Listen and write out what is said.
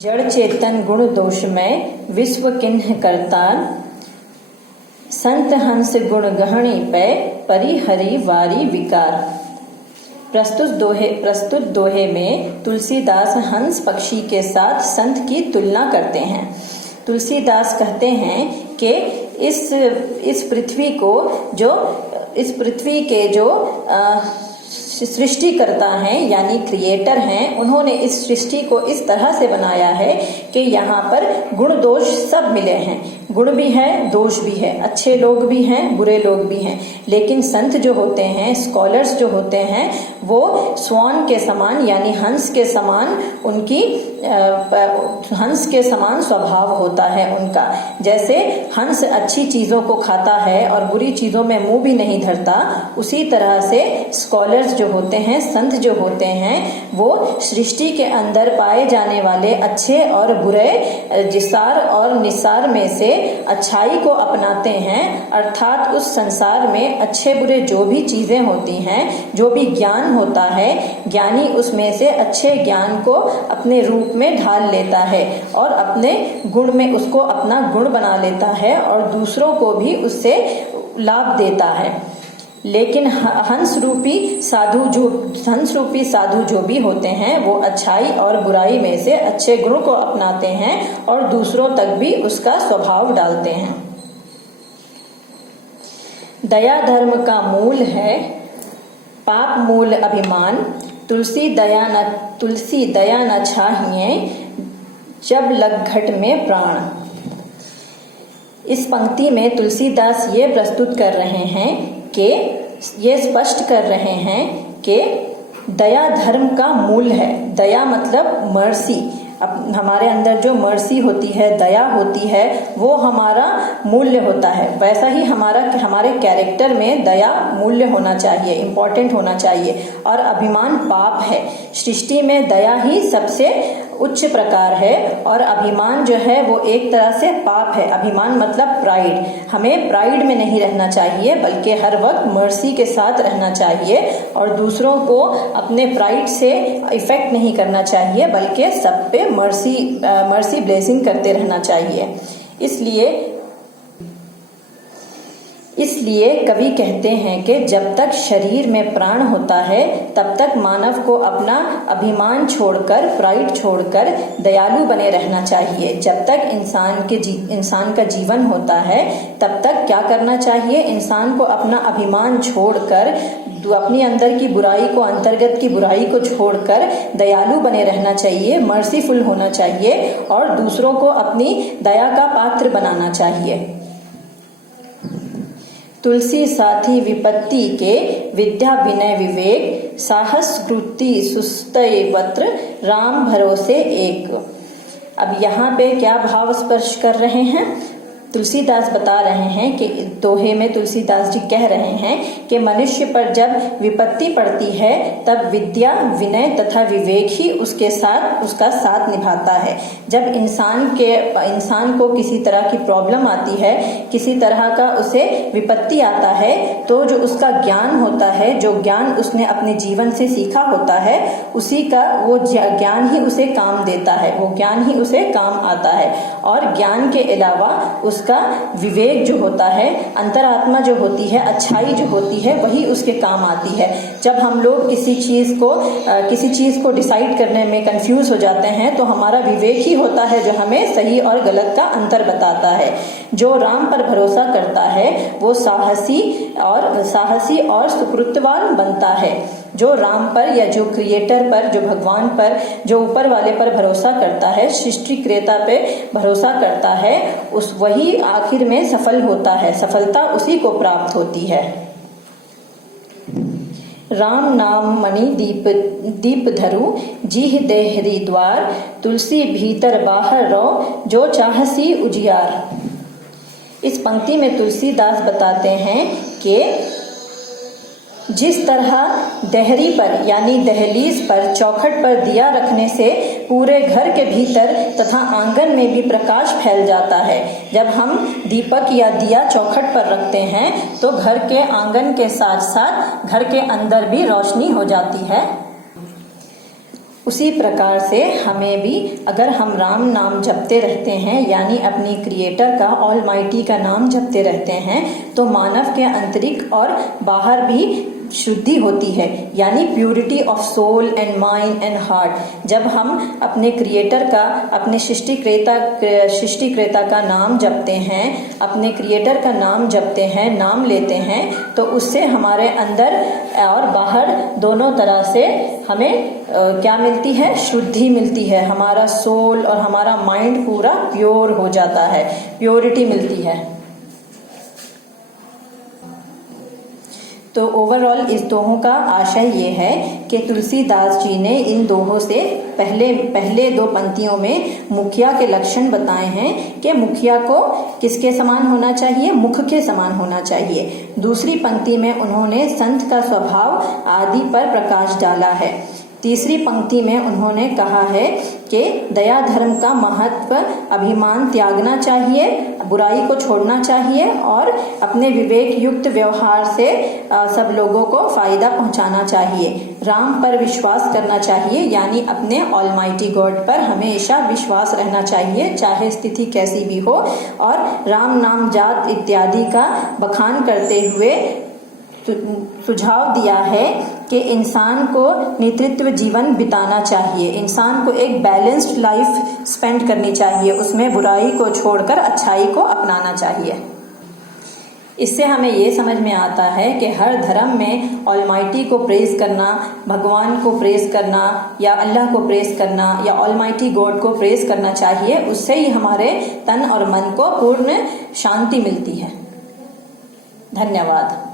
जड़ चेतन गुण दोषमय विश्व किन्ह करतार, संत हंस गुण गहणी पे परिहरि वारी विकार। प्रस्तुत दोहे में तुलसीदास हंस पक्षी के साथ संत की तुलना करते हैं। तुलसीदास कहते हैं कि इस पृथ्वी के जो सृष्टिकर्ता हैं यानी क्रिएटर हैं, उन्होंने इस सृष्टि को इस तरह से बनाया है कि यहाँ पर गुण दोष सब मिले हैं। गुण भी है, दोष भी है, अच्छे लोग भी हैं, बुरे लोग भी हैं। लेकिन संत जो होते हैं, स्कॉलर्स जो होते हैं, वो स्वान के समान यानी हंस के समान हंस के समान स्वभाव होता है उनका। जैसे हंस अच्छी चीजों को खाता है और बुरी चीजों में मुंह भी नहीं धरता, उसी तरह से स्कॉलर्स जो होते हैं, संत जो होते हैं, वो सृष्टि के अंदर पाए जाने वाले अच्छे और बुरे, जिसार और निसार में से अच्छाई को अपनाते हैं। अर्थात उस संसार में अच्छे बुरे जो भी चीजें होती हैं, जो भी ज्ञान होता है, ज्ञानी उसमें से अच्छे ज्ञान को अपने रूप में ढाल लेता है और अपने गुण में उसको अपना गुण बना लेता है और दूसरों को भी उससे लाभ देता है। लेकिन हंस रूपी साधु जो भी होते हैं, वो अच्छाई और बुराई में से अच्छे गुण को अपनाते हैं और दूसरों तक भी उसका स्वभाव डालते हैं। दया धर्म का मूल है, पाप मूल अभिमान। तुलसी दया न चाहिए, जब लग घट में प्राण। इस पंक्ति में तुलसीदास ये प्रस्तुत कर रहे हैं कि ये स्पष्ट कर रहे हैं कि दया धर्म का मूल है। दया मतलब मर्सी। अब हमारे अंदर जो मर्सी होती है, दया होती है, वो हमारा मूल्य होता है। वैसा ही हमारे कैरेक्टर में दया मूल्य होना चाहिए, इम्पोर्टेंट होना चाहिए। और अभिमान पाप है। सृष्टि में दया ही सबसे उच्च प्रकार है और अभिमान जो है वो एक तरह से पाप है। अभिमान मतलब प्राइड। हमें प्राइड में नहीं रहना चाहिए, बल्कि हर वक्त मर्सी के साथ रहना चाहिए और दूसरों को अपने प्राइड से इफेक्ट नहीं करना चाहिए, बल्कि सब पे मर्सी ब्लेसिंग करते रहना चाहिए। इसलिए कवि कहते हैं कि जब तक शरीर में प्राण होता है, तब तक मानव को अपना अभिमान छोड़कर, प्राइड छोड़कर दयालु बने रहना चाहिए। जब तक इंसान का जीवन होता है, तब तक क्या करना चाहिए? इंसान को अपना अभिमान छोड़कर, अपनी अंदर की बुराई को, अंतर्गत की बुराई को छोड़कर दयालु बने रहना चाहिए, मर्सीफुल होना चाहिए और दूसरों को अपनी दया का पात्र बनाना चाहिए। तुलसी साथी विपत्ति के, विद्या विनय विवेक, साहस कृति सुस्तयवत्र, राम भरोसे एक। अब यहाँ पे क्या भाव स्पर्श कर रहे हैं? तुलसीदास बता रहे हैं कि दोहे में तुलसीदास जी कह रहे हैं कि मनुष्य पर जब विपत्ति पड़ती है, तब विद्या, विनय तथा विवेक ही उसका साथ निभाता है। जब इंसान को किसी तरह की प्रॉब्लम आती है, किसी तरह का उसे विपत्ति आता है, तो जो उसका ज्ञान होता है, जो ज्ञान उसने अपने जीवन से सीखा होता है, उसी का वो ज्ञान ही उसे काम देता है, वो ज्ञान ही उसे काम आता है। और ज्ञान के अलावा उसका विवेक जो होता है, अंतरात्मा जो होती है, अच्छाई जो होती है, वही उसके काम आती है। जब हम लोग किसी चीज को डिसाइड करने में कंफ्यूज हो जाते हैं, तो हमारा विवेक ही होता है जो हमें सही और गलत का अंतर बताता है। जो राम पर भरोसा करता है, वो साहसी और सुकृतवान बनता है। जो राम पर या जो क्रिएटर पर, जो भगवान पर, जो ऊपर वाले पर भरोसा करता है, सृष्टि क्रेता पे भरोसा करता है, वही आखिर में सफल होता है। सफलता उसी को प्राप्त होती है। राम नाम मणि दीप धरु, जीह देहरी द्वार, तुलसी भीतर बाहर रो, जो चाहसी उजियार। इस पंक्ति में तुलसीदास बताते हैं कि जिस तरह देहरी पर यानी दहलीज पर, चौखट पर दिया रखने से पूरे घर के भीतर तथा आंगन में भी प्रकाश फैल जाता है। जब हम दीपक या दिया चौखट पर रखते हैं, तो घर के आंगन के साथ साथ घर के अंदर भी रोशनी हो जाती है। उसी प्रकार से हमें भी अगर हम राम नाम जपते रहते हैं, यानी अपनी क्रिएटर का, ऑलमाइटी का नाम जपते रहते हैं, तो मानव के आंतरिक और बाहर भी शुद्धि होती है, यानी purity of soul and mind and heart. जब हम अपने क्रिएटर का, अपने सृष्टिक्रेता का नाम जपते हैं, अपने क्रिएटर का नाम जपते हैं, नाम लेते हैं, तो उससे हमारे अंदर और बाहर दोनों तरह से हमें क्या मिलती है? शुद्धि मिलती है। हमारा सोल और हमारा माइंड पूरा प्योर हो जाता है, प्योरिटी मिलती है। तो ओवरऑल इस दोहों का आशय ये है कि तुलसीदास जी ने इन दोहों से पहले दो पंक्तियों में मुखिया के लक्षण बताए हैं कि मुखिया को किसके समान होना चाहिए? मुख के समान होना चाहिए। दूसरी पंक्ति में उन्होंने संत का स्वभाव आदि पर प्रकाश डाला है। तीसरी पंक्ति में उन्होंने कहा है कि दया धर्म का महत्व, अभिमान त्यागना चाहिए, बुराई को छोड़ना चाहिए और अपने विवेक युक्त व्यवहार से सब लोगों को फायदा पहुंचाना चाहिए। राम पर विश्वास करना चाहिए, यानी अपने ऑलमाइटी गॉड पर हमेशा विश्वास रहना चाहिए, चाहे स्थिति कैसी भी हो। और राम नाम जाप इत्यादि का बखान करते हुए सुझाव दिया है कि इंसान को नेतृत्व जीवन बिताना चाहिए, इंसान को एक बैलेंस्ड लाइफ स्पेंड करनी चाहिए, उसमें बुराई को छोड़कर अच्छाई को अपनाना चाहिए। इससे हमें ये समझ में आता है कि हर धर्म में ऑलमाइटी को प्रेज करना, भगवान को प्रेज करना या अल्लाह को प्रेज करना या ऑलमाइटी गॉड को प्रेज करना चाहिए। उससे ही हमारे तन और मन को पूर्ण शांति मिलती है। धन्यवाद।